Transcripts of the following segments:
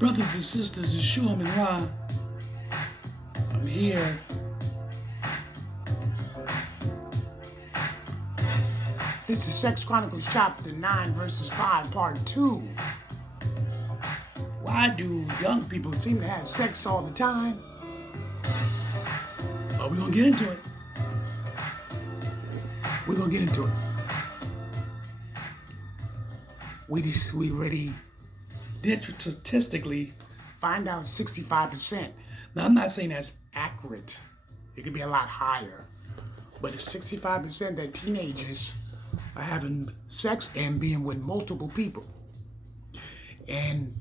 Brothers and sisters, it's Shum and Ra. I'm here. This is Sex Chronicles chapter 9 verses 5 part 2. Why do young people seem to have sex all the time? Well, we're going to get into it. We're going to get into it. We already did statistically find out 65%. Now, I'm not saying that's accurate. It could be a lot higher. But it's 65% that teenagers are having sex and being with multiple people. And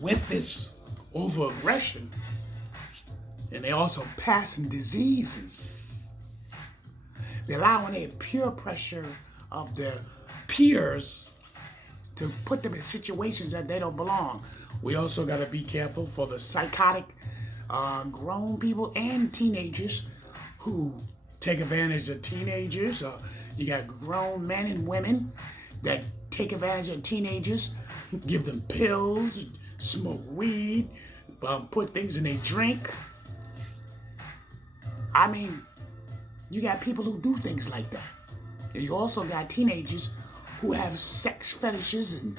with this over-aggression, and they also passing diseases, they're allowing a peer pressure of their peers to put them in situations that they don't belong. We also got to be careful for the psychotic grown people and teenagers who take advantage of teenagers. You got grown men and women that take advantage of teenagers, give them pills, smoke weed, put things in their drink. I mean, you got people who do things like that. And you also got teenagers who have sex fetishes and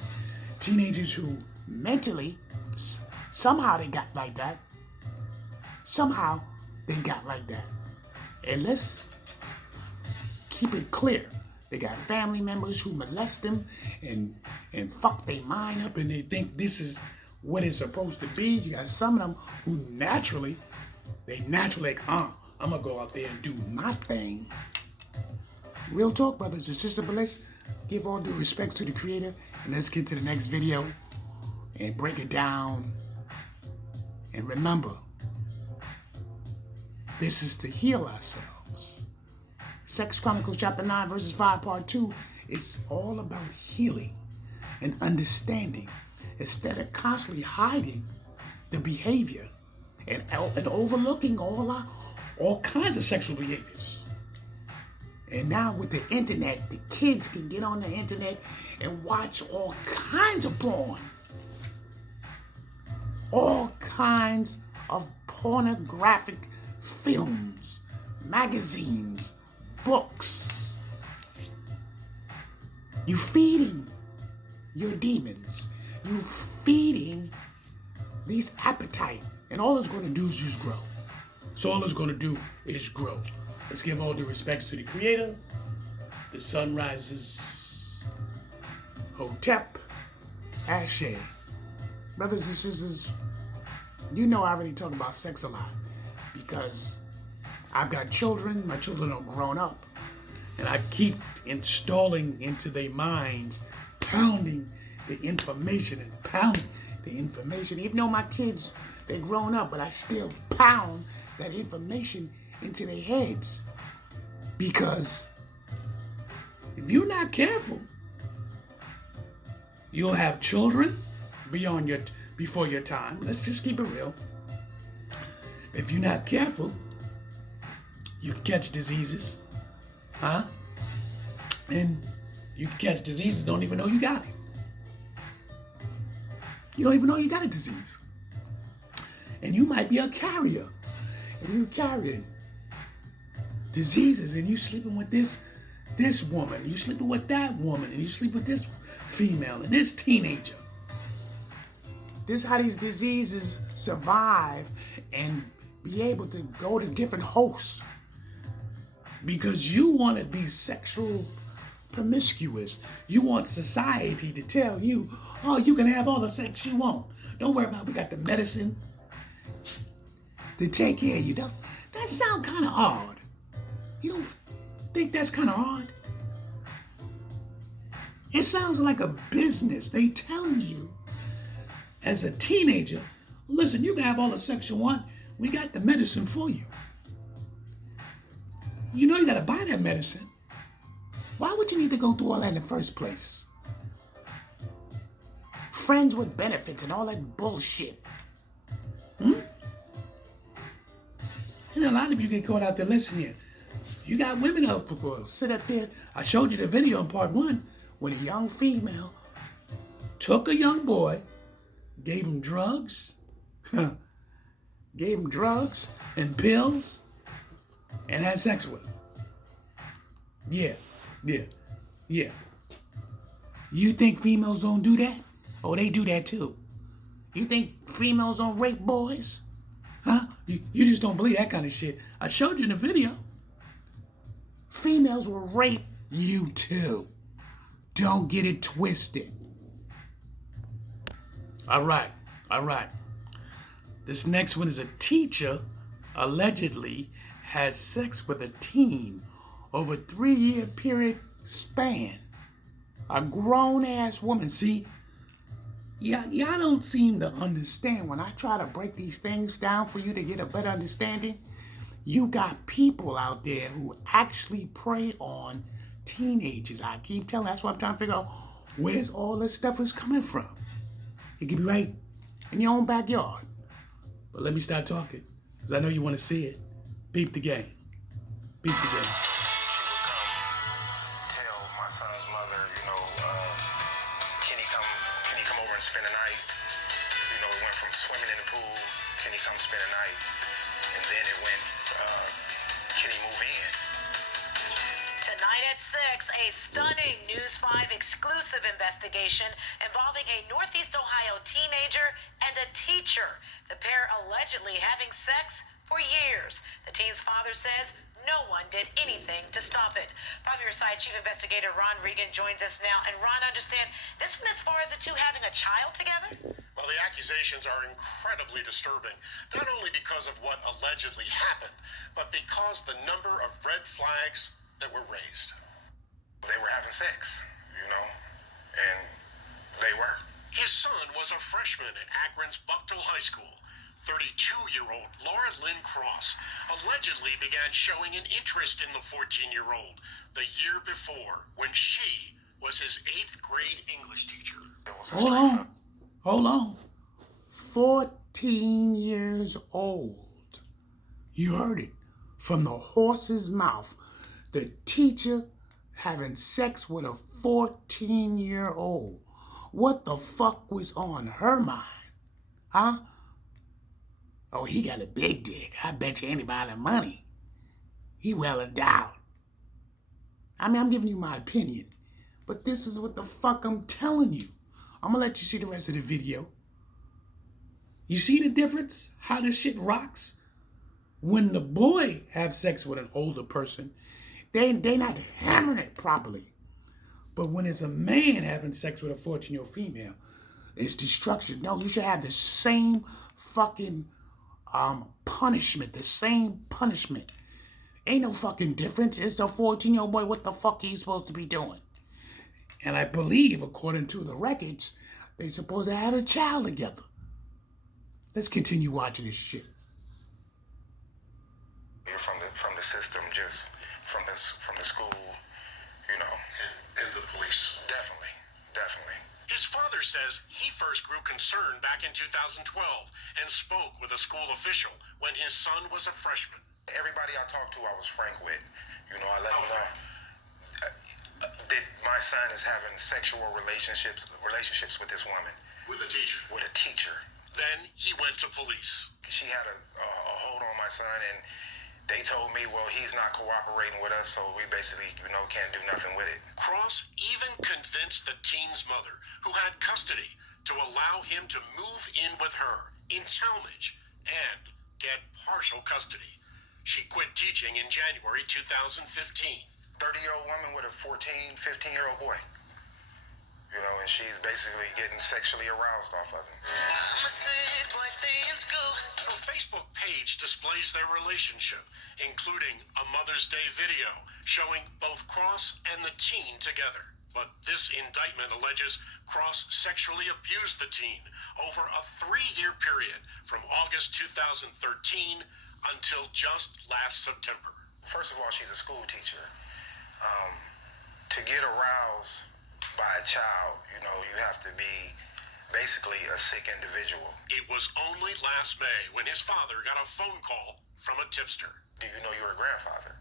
teenagers who mentally, somehow they got like that. Somehow they got like that. And let's keep it clear. They got family members who molest them and fuck their mind up and they think this is what it's supposed to be. You got some of them who naturally like, I'm gonna go out there and do my thing. Real talk, brothers and sisters, but let's give all due respect to the Creator and let's get to the next video and break it down. And remember, this is to heal ourselves. Sex Chronicles chapter 9 verses 5 part 2 is all about healing and understanding instead of constantly hiding the behavior and overlooking all kinds of sexual behaviors. And now with the internet, the kids can get on the internet and watch all kinds of porn. All kinds of pornographic films, magazines, books. You feeding your demons. You feeding these appetite. And all it's going to do is just grow. So all it's going to do is grow. Let's give all due respect to the Creator. The sun rises. Hotep. Ashe. Brothers and sisters, you know I already talk about sex a lot because I've got children. My children are grown up. And I keep installing into their minds, pounding the information and pounding the information. Even though my kids, they're grown up, but I still pound that information into their heads. Because if you're not careful, you'll have children before your time. Let's just keep it real. If you're not careful, you catch diseases. And you catch diseases, don't even know you got it. You don't even know you got a disease. And you might be a carrier. And you carrying diseases and you sleeping with this woman, you sleeping with that woman, and you sleep with this female and this teenager. This is how these diseases survive and be able to go to different hosts. Because you want to be sexual promiscuous. You want society to tell you, oh, you can have all the sex you want. Don't worry about it. We got the medicine to take care of you. That sounds kind of odd. You don't think that's kind of odd? It sounds like a business. They telling you as a teenager, listen, you can have all the sex you want. We got the medicine for you. You know you got to buy that medicine. Why would you need to go through all that in the first place? Friends with benefits and all that bullshit. And a lot of you get caught out there listening. You got women who sit up there. I showed you the video in part 1 when a young female took a young boy, gave him drugs, gave him drugs and pills, and had sex with him. Yeah, yeah, yeah. You think females don't do that? Oh, they do that too. You think females don't rape boys? Huh? You just don't believe that kind of shit. I showed you in the video. Females will rape you too. Don't get it twisted. All right. This next one is a teacher allegedly has sex with a teen over a 3-year period span. A grown-ass woman. See, y'all don't seem to understand. When I try to break these things down for you to get a better understanding, you got people out there who actually prey on teenagers. I keep telling, that's why I'm trying to figure out where's all this stuff is coming from. It could be right in your own backyard. But let me start talking, because I know you want to see it. Beep the game. Beep the game. Tell my son's mother, can he come over and spend the night? It went from swimming in the pool, can he come spend the night? And then it went, can he move in? Tonight at 6, a stunning News 5 exclusive investigation involving a Northeast Ohio teenager and a teacher. The pair allegedly having sex for years. The teen's father says no one did anything to stop it. 5 Your Side Chief Investigator Ron Regan joins us now. And Ron, understand this one as far as the two having a child together? Well, the accusations are incredibly disturbing, not only because of what allegedly happened, but because the number of red flags that were raised. They were having sex, and they were. His son was a freshman at Akron's Bucktel High School. 32-year-old Laura Lynn Cross allegedly began showing an interest in the 14-year-old the year before when she was his 8th grade English teacher. Hold on. 14 years old. You heard it from the horse's mouth. The teacher having sex with a 14-year-old. What the fuck was on her mind? Huh? Oh, he got a big dick. I bet you anybody money. He well endowed. I mean, I'm giving you my opinion. But this is what the fuck I'm telling you. I'm gonna let you see the rest of the video. You see the difference? How this shit rocks? When the boy have sex with an older person, they not hammering it properly. But when it's a man having sex with a 14-year-old female, it's destruction. No, you should have the same fucking punishment. The same punishment. Ain't no fucking difference. It's a 14-year-old boy. What the fuck are you supposed to be doing? And I believe, according to the records, they supposed to have a child together. Let's continue watching this shit. You're from the system, just from the school, And the police. Definitely. His father says he first grew concerned back in 2012 and spoke with a school official when his son was a freshman. Everybody I talked to, I was frank with. I let them know that my son is having sexual relationships with this woman. With a teacher. With a teacher. Then he went to police. She had a hold on my son, and they told me, well, he's not cooperating with us, so we basically, can't do nothing with it. Cross even convinced the teen's mother, who had custody, to allow him to move in with her in Talmadge and get partial custody. She quit teaching in January 2015. 30-year-old woman with a 14, 15-year-old boy. And she's basically getting sexually aroused off of him. Her Facebook page displays their relationship, including a Mother's Day video showing both Cross and the teen together. But this indictment alleges Cross sexually abused the teen over a 3-year period from August 2013 until just last September. First of all, she's a school teacher. To get aroused by a child, you have to be basically a sick individual. It was only last May when his father got a phone call from a tipster. Do you know you're a grandfather?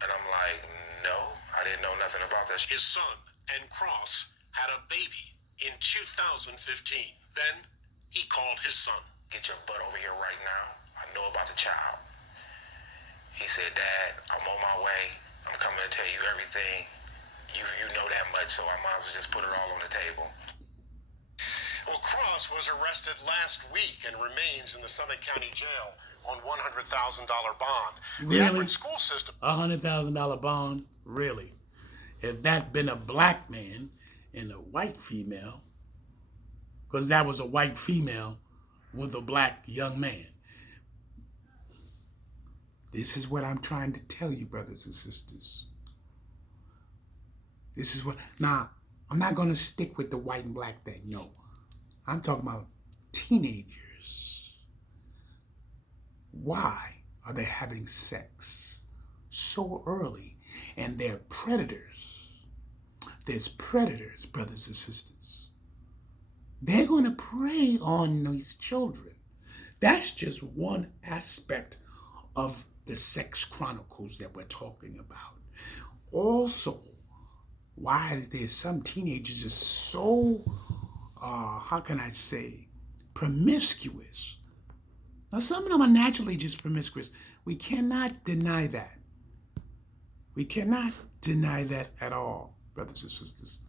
And I'm like, no, I didn't know nothing about that. His son and Cross had a baby in 2015. Then he called his son. Get your butt over here right now. I know about the child. He said, Dad, I'm on my way. I'm coming to tell you everything. You know that much, so I might as well just put it all on the table. Well, Cross was arrested last week and remains in the Summit County Jail on $100,000 bond. The Really? Amun school system. $100,000 bond? Really? If that been a black man and a white female, because that was a white female with a black young man. This is what I'm trying to tell you, brothers and sisters. This is what... Now, I'm not going to stick with the white and black thing. No. I'm talking about teenagers. Why are they having sex so early? And they're predators. There's predators, brothers and sisters. They're going to prey on these children. That's just one aspect of the sex chronicles that we're talking about. Also, why there's some teenagers just so, how can I say, promiscuous. Now, some of them are naturally just promiscuous. We cannot deny that. We cannot deny that at all, brothers and sisters.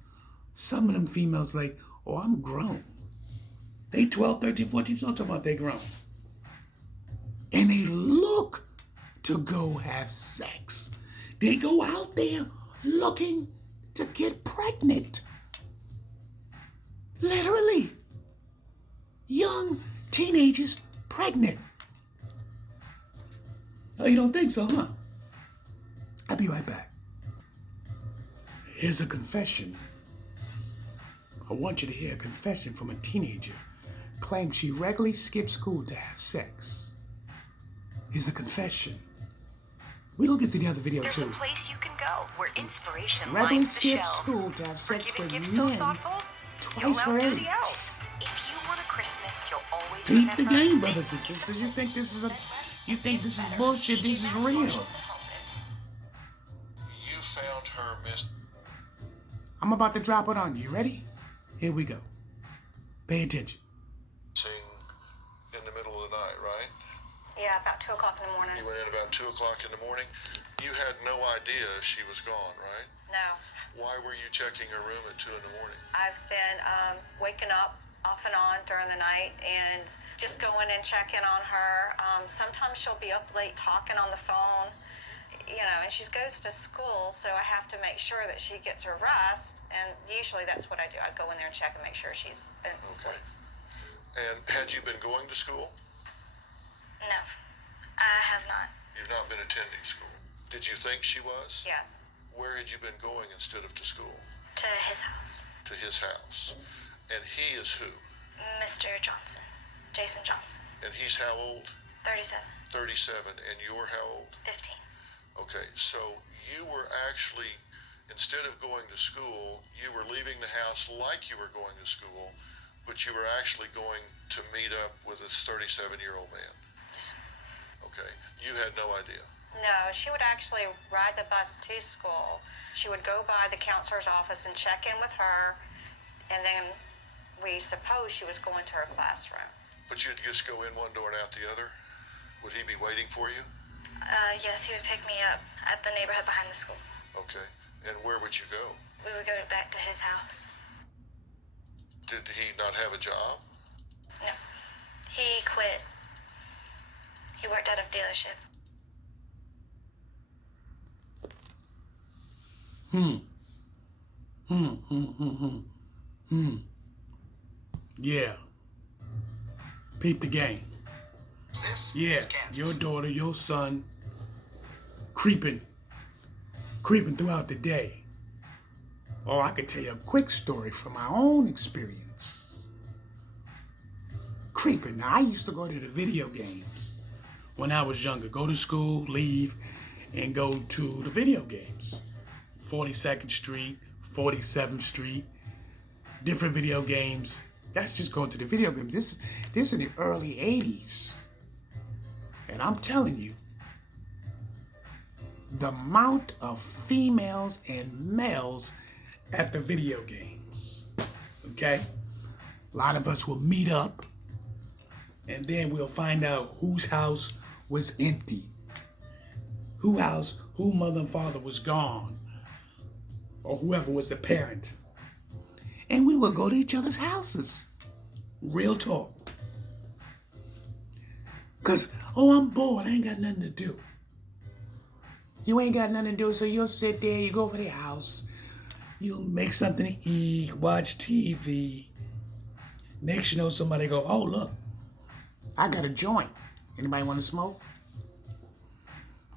Some of them females like, oh, I'm grown. They 12, 13, 14, so talking about they grown. And they look to go have sex. They go out there looking to get pregnant. Literally. Young teenagers pregnant. Oh, you don't think so, huh? I'll be right back. Here's a confession. I want you to hear a confession from a teenager. Claims she regularly skips school to have sex. Here's a confession. We're going to get to the other video There's too. a place you can go where inspiration Regularly lines the skip shelves. school to have For sex giving with gifts so men thoughtful, you'll twice her outdo age. the elves. If you want a Christmas, you'll always Beat the remember game, this brothers and is the sisters. You think this is bullshit? This is real. You found her, Miss. I'm about to drop it on you. Ready? Here we go. Pay attention. In the middle of the night, right? Yeah, about 2 o'clock in the morning. You went in about 2 o'clock in the morning. You had no idea she was gone, right? No. Why were you checking her room at 2 in the morning? I've been waking up off and on during the night and just going and checking on her. Sometimes she'll be up late talking on the phone, you know, and she goes to school, so I have to make sure that she gets her rest, and usually that's what I do. I go in there and check and make sure she's asleep. And had you been going to school? No, I have not. You've not been attending school. Did you think she was? Yes. Where had you been going instead of to school? To his house. To his house. And he is who? Mr. Johnson. Jason Johnson. And he's how old? 37. 37. And you're how old? 15. Okay, so you were actually, instead of going to school, you were leaving the house like you were going to school, but you were actually going to meet up with this 37-year-old man. Yes. Okay, you had no idea. No, she would actually ride the bus to school. She would go by the counselor's office and check in with her, and then we suppose she was going to her classroom. But you'd just go in one door and out the other? Would he be waiting for you? Yes, he would pick me up at the neighborhood behind the school. Okay, and where would you go? We would go back to his house. Did he not have a job? No. He quit. He worked out of dealership. Yeah. Peep the game. This Yeah, is Kansas. your daughter, your son, creeping throughout the day. Oh, I could tell you a quick story from my own experience. Creeping. Now, I used to go to the video games when I was younger. Go to school, leave, and go to the video games. 42nd Street, 47th Street, different video games. That's just going to the video games. This in the early 80s. And I'm telling you, the amount of females and males at the video games. Okay? A lot of us will meet up, and then we'll find out whose house was empty. Who mother and father was gone, or whoever was the parent. And we will go to each other's houses. Real talk. Because, I'm bored, I ain't got nothing to do. You ain't got nothing to do, so you'll sit there, you go over their house, you'll make something to eat, watch TV. Next you know, somebody go, oh, look, I got a joint. Anybody want to smoke?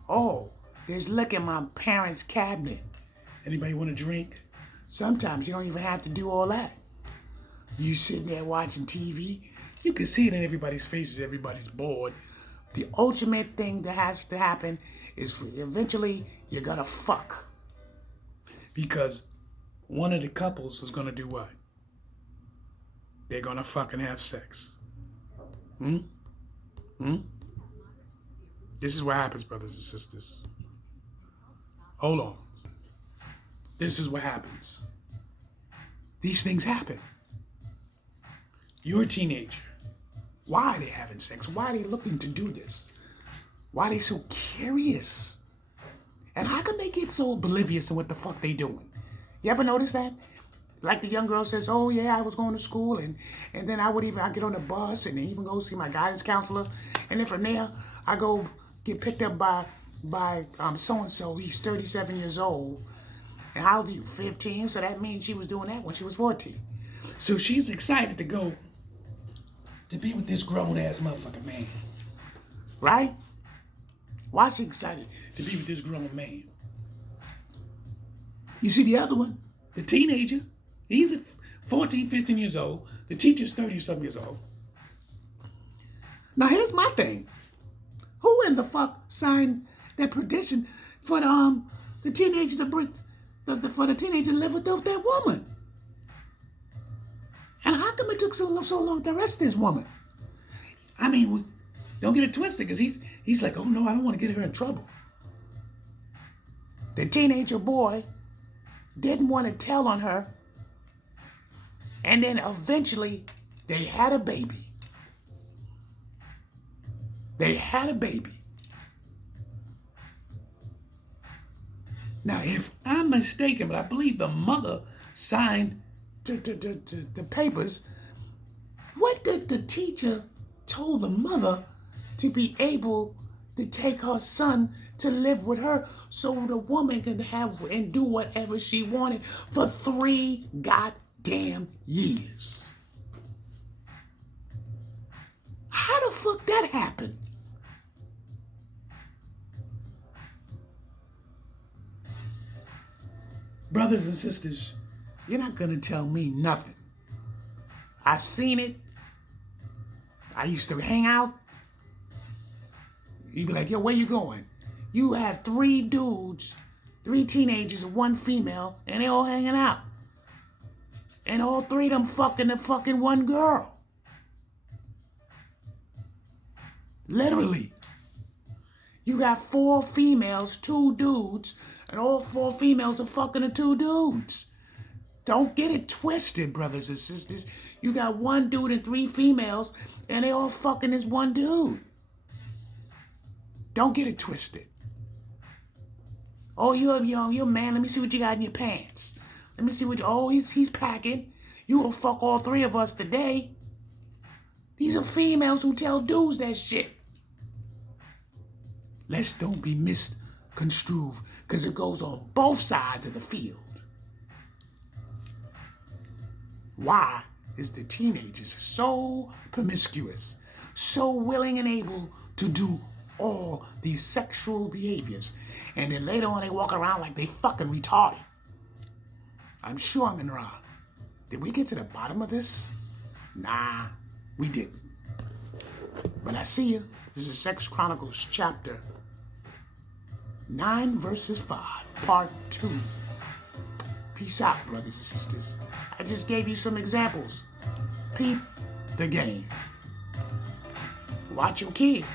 Oh, there's liquor in my parents' cabinet. Anybody want to drink? Sometimes you don't even have to do all that. You sitting there watching TV, you can see it in everybody's faces, everybody's bored. The ultimate thing that has to happen is eventually you're gonna fuck. Because one of the couples is gonna do what? They're gonna fucking have sex. This is what happens, brothers and sisters. Hold on. This is what happens. These things happen. You're a teenager. Why are they having sex? Why are they looking to do this? Why are they so curious? And how can they get so oblivious of what the fuck they doing? You ever notice that? Like the young girl says, oh yeah, I was going to school and then I get on the bus and even go see my guidance counselor. And then from there, I go get picked up by so-and-so. He's 37 years old. And how old are you? 15? So that means she was doing that when she was 14. So she's excited to go to be with this grown-ass motherfucking man. Right? Why is she excited to be with this grown man? You see the other one, the teenager, he's 14, 15 years old. The teacher's 30-something years old. Now here's my thing. Who in the fuck signed that petition for the teenager to bring for the teenager to live with that woman? And how come it took so long to arrest this woman? I mean, don't get it twisted, because he's like, oh no, I don't want to get her in trouble. The teenager boy didn't want to tell on her, and then eventually they had a baby. They had a baby. Now, if I'm mistaken, but I believe the mother signed the papers. What did the teacher told the mother to be able to take her son to live with her so the woman can have and do whatever she wanted for 3 goddamn years? How the fuck that happened? Brothers and sisters, you're not gonna tell me nothing. I've seen it. I used to hang out. You'd be like, yo, where you going? You have 3 dudes, 3 teenagers and 1 female, and they all hanging out. And all 3 of them fucking the fucking 1 girl. Literally. You got 4 females, 2 dudes, and all 4 females are fucking the 2 dudes. Don't get it twisted, brothers and sisters. You got 1 dude and 3 females, and they all fucking this 1 dude. Don't get it twisted. Oh, you're a man. Let me see what you got in your pants. Let me see what. Oh, he's packing. You gonna fuck all 3 of us today. These are females who tell dudes that shit. Let's don't be misconstrued, because it goes on both sides of the field. Why is the teenagers so promiscuous, so willing and able to do all these sexual behaviors, and then later on they walk around like they fucking retarded? I'm sure I'm in wrong. Did we get to the bottom of this? Nah, we didn't. But I see you. This is Sex Chronicles chapter 9 verses 5, part 2. Peace out, brothers and sisters. I just gave you some examples. Peep the game. Watch your kids.